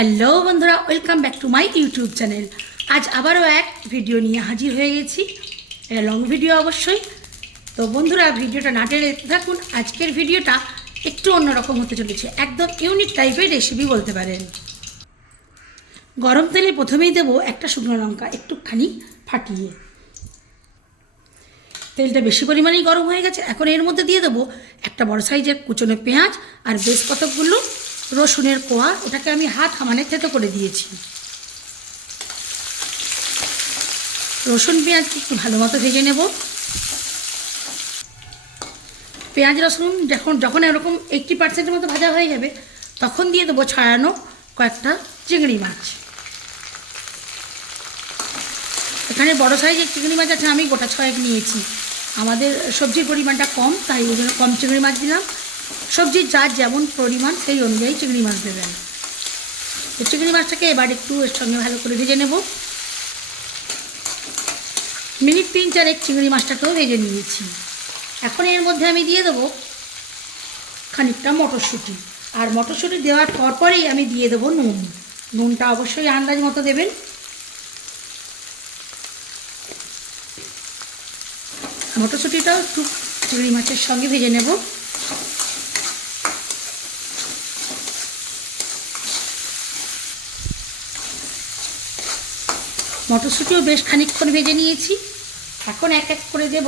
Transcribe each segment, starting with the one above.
Hello বন্ধুরা, welcome back to my YouTube channel. আজ আবারও এক ভিডিও নিয়ে হাজির হয়ে গেছি। এটা লং ভিডিও অবশ্যই। তো বন্ধুরা, ভিডিওটা না টেনে দেখতে থাকুন। আজকের ভিডিওটা একটু অন্যরকম হতে চলেছে, একদম ইউনিক টাইপের রেসিপি বলতে পারেন। গরম তেলে প্রথমেই দেবো একটা শুকনো লঙ্কা একটুখানি ফাটিয়ে। তেলটা বেশি পরিমাণেই গরম হয়ে গেছে। এখন এর মধ্যে দিয়ে দেবো একটা বড় সাইজের কুচনো পেঁয়াজ আর বেশ কতকগুলো রসুনের কোয়া। ওটাকে আমি হাত হামানে থেতো করে দিয়েছি। রসুন পেঁয়াজকে একটু ভালো মতো ভেজে নেব। পেঁয়াজ রসুন যখন এরকম 80% মতো ভাজা হয়ে যাবে, তখন দিয়ে দেবো ছাড়ানো কয়েকটা চিংড়ি মাছ। এখানে বড় সাইজের চিংড়ি মাছ আছে, আমি গোটা 6 নিয়েছি। আমাদের সবজির পরিমাণটা কম, তাই ওই জন্য কম চিংড়ি মাছ দিলাম। সবজির যার যেমন পরিমাণ সেই অনুযায়ী চিংড়ি মাছ দেবেন। এই চিংড়ি মাছটাকে এবার একটু এর সঙ্গে ভালো করে ভেজে নেব। মিনিট 3-4 চিংড়ি মাছটাকেও ভেজে নিয়েছি। এখন এর মধ্যে আমি দিয়ে দেবো খানিকটা মটরশুঁটি। আর মটরশুঁটি দেওয়ার পরপরেই আমি দিয়ে দেবো নুন। নুনটা অবশ্যই আন্দাজ মতো দেবেন। মটরশুঁটিটাও একটু চিংড়ি মাছের সঙ্গে ভেজে নেব। মটরশুঁটিও বেশ খানিকক্ষণ ভেজে নিয়েছি। এখন এক এক করে দেব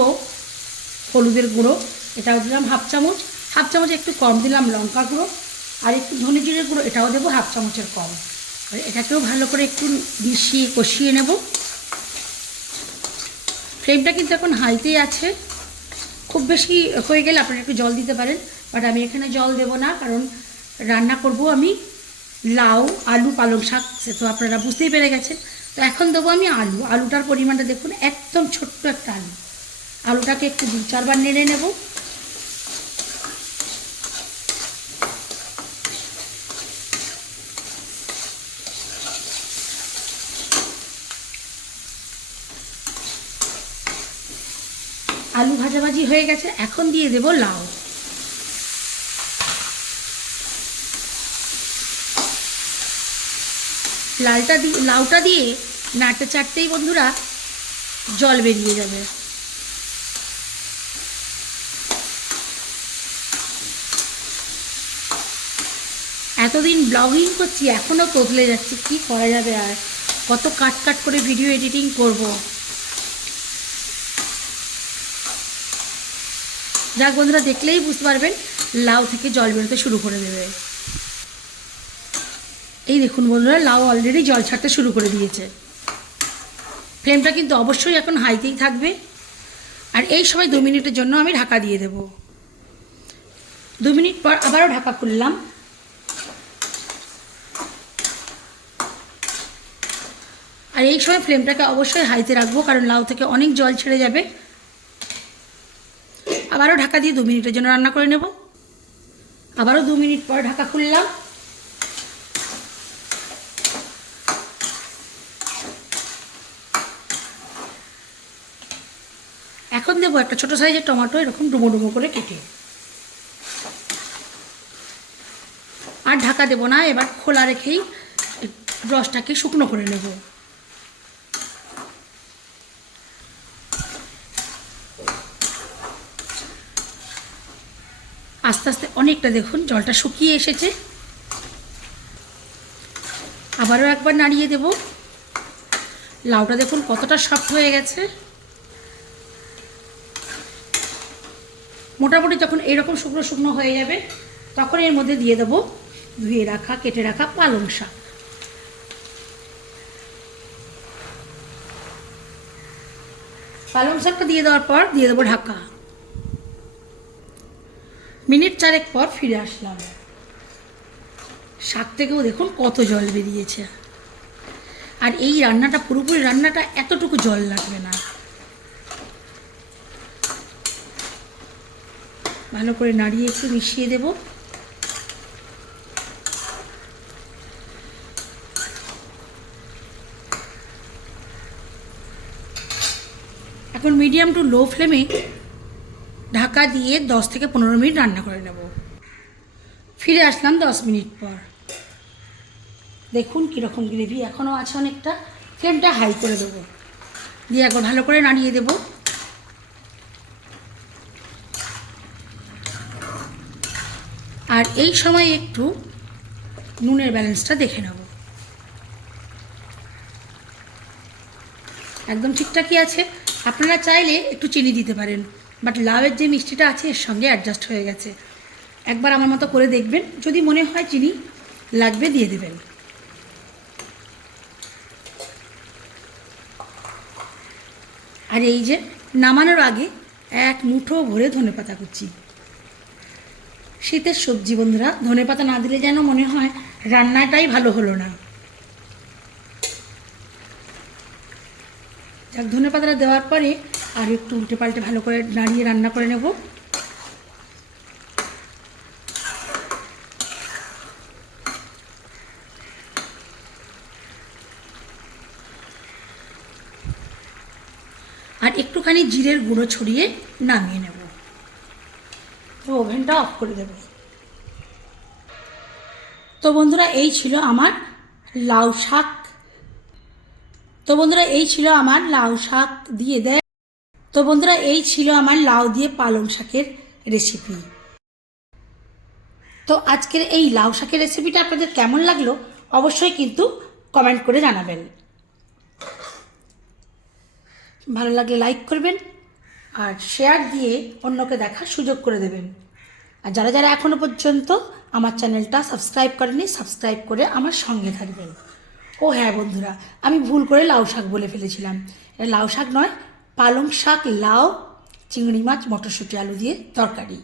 হলুদের গুঁড়ো। এটাও দিলাম হাফ চামচ। হাফ চামচ একটু কম দিলাম লঙ্কা গুঁড়ো। আর একটু ধনে জিরে গুঁড়ো, এটাও দেবো হাফ চামচের কম। এটাকেও ভালো করে একটু মিশিয়ে কষিয়ে নেব। ফ্লেমটা কিন্তু এখন হাইতেই আছে। খুব বেশি হয়ে গেলে আপনারা একটু জল দিতে পারেন, বাট আমি এখানে জল দেব না, কারণ রান্না করব আমি লাউ, আলু, পালং শাক। সে তো আপনারা বুঝতেই পেরে গেছেন। তো এখন দেবো আমি আলুটার পরিমাণটা দেখুন, একদম ছোট্ট একটা আলু। আলুটাকে একটু 2-4 বার নেড়ে নেব। আলু ভাজাভাজি হয়ে গেছে। এখন দিয়ে দেব লাউ। লাউটা দিয়ে নাড়তে চাড়তেই বন্ধুরা জল বেরিয়ে যাবে। এতদিন ব্লগিং করছি, এখনও তোতলে যাচ্ছি। কি করা যাবে, আর কত কাট করে ভিডিও এডিটিং করব। যাক বন্ধুরা, দেখলেই বুঝতে পারবেন লাউ থেকে জল বেরোতে শুরু করে দেবে। এই দেখুন বন্ধুরা, লাউ অলরেডি জল ছাড়তে শুরু করে দিয়েছে। ফ্লেমটা কিন্তু অবশ্যই এখন হাইতেই থাকবে। আর এই সময় 2 মিনিটের জন্য আমি ঢাকা দিয়ে দেব। 2 মিনিট পর আবারও ঢাকা খুললাম। আর এই সময় ফ্লেমটাকে অবশ্যই হাইতে রাখবো, কারণ লাউ থেকে অনেক জল ছেড়ে যাবে। আবারও ঢাকা দিয়ে 2 মিনিটের জন্য রান্না করে নেব। আবারও 2 মিনিট পর ঢাকা খুললাম। এখন দেবো একটা ছোটো সাইজের টমেটো, এরকম ডুমো ডুমো করে কেটে। আর ঢাকা দেবো না, এবার খোলা রেখেই রসটাকে শুকনো করে নেব। আস্তে আস্তে অনেকটা দেখুন জলটা শুকিয়ে এসেছে। আবারও একবার নাড়িয়ে দেব। লাউটা দেখুন কতটা সফট হয়ে গেছে। মোটামুটি যখন এইরকম শুকনো শুকনো হয়ে যাবে, তখন এর মধ্যে দিয়ে দেবো ধুয়ে রাখা, কেটে রাখা পালং শাক। পালং শাকটা দিয়ে দেওয়ার পর দিয়ে দেবো ঢাকা। মিনিট 4 পর ফিরে আসলাম। শাক থেকেও দেখুন কত জল বেরিয়েছে। আর এই রান্নাটা, পুরোপুরি রান্নাটা এতটুকু জল লাগবে না। ভালো করে নাড়িয়ে একটু মিশিয়ে দেব। এখন মিডিয়াম টু লো ফ্লেমে ঢাকা দিয়ে 10 থেকে 15 মিনিট রান্না করে নেব। ফিরে আসলাম 10 মিনিট পর। দেখুন কীরকম গ্রেভি এখনও আছে অনেকটা। ফ্লেমটা হাই করে দেবো, দিয়ে একবার ভালো করে নাড়িয়ে দেবো। আর এই সময় একটু নুনের ব্যালেন্সটা দেখে নেব, একদম ঠিকঠাকই আছে। আপনারা চাইলে একটু চিনি দিতে পারেন, বাট লাউয়ের যে মিষ্টিটা আছে এর সঙ্গে অ্যাডজাস্ট হয়ে গেছে। একবার আমার মতো করে দেখবেন, যদি মনে হয় চিনি লাগবে দিয়ে দেবেন। আর এই যে নামানোর আগে এক মুঠো ভরে ধনেপাতা কুচি। শীতের সবজি বন্ধুরা, ধনেপাতা না দিলে যেন মনে হয় রান্নাটাই ভালো হলো না। যাক, ধনেপাতাটা দেওয়ার পরে আর একটু উল্টে পাল্টে ভালো করে নাড়িয়ে রান্না করে নেব। আর একটুখানি জিরের গুঁড়ো ছড়িয়ে নামিয়ে নেব। তো ওভেনটা অফ করে দেব। তো বন্ধুরা এই ছিল আমার লাউ শাক। লাউ দিয়ে পালং শাকের রেসিপি। তো আজকের এই লাউ শাকের রেসিপিটা আপনাদের কেমন লাগলো অবশ্যই কিন্তু কমেন্ট করে জানাবেন। ভালো লাগলে লাইক করবেন আর শেয়ার দিয়ে অন্যকে দেখার সুযোগ করে দেবেন। আর যারা যারা এখনও পর্যন্ত আমার চ্যানেলটা সাবস্ক্রাইব করেনি, সাবস্ক্রাইব করে আমার সঙ্গে থাকবেন। ও হ্যাঁ বন্ধুরা, আমি ভুল করে লাউ শাক বলে ফেলেছিলাম। এটা লাউ শাক নয়, পালং শাক, লাউ, চিংড়ি মাছ, মটরশুঁটি, আলু দিয়ে তরকারি।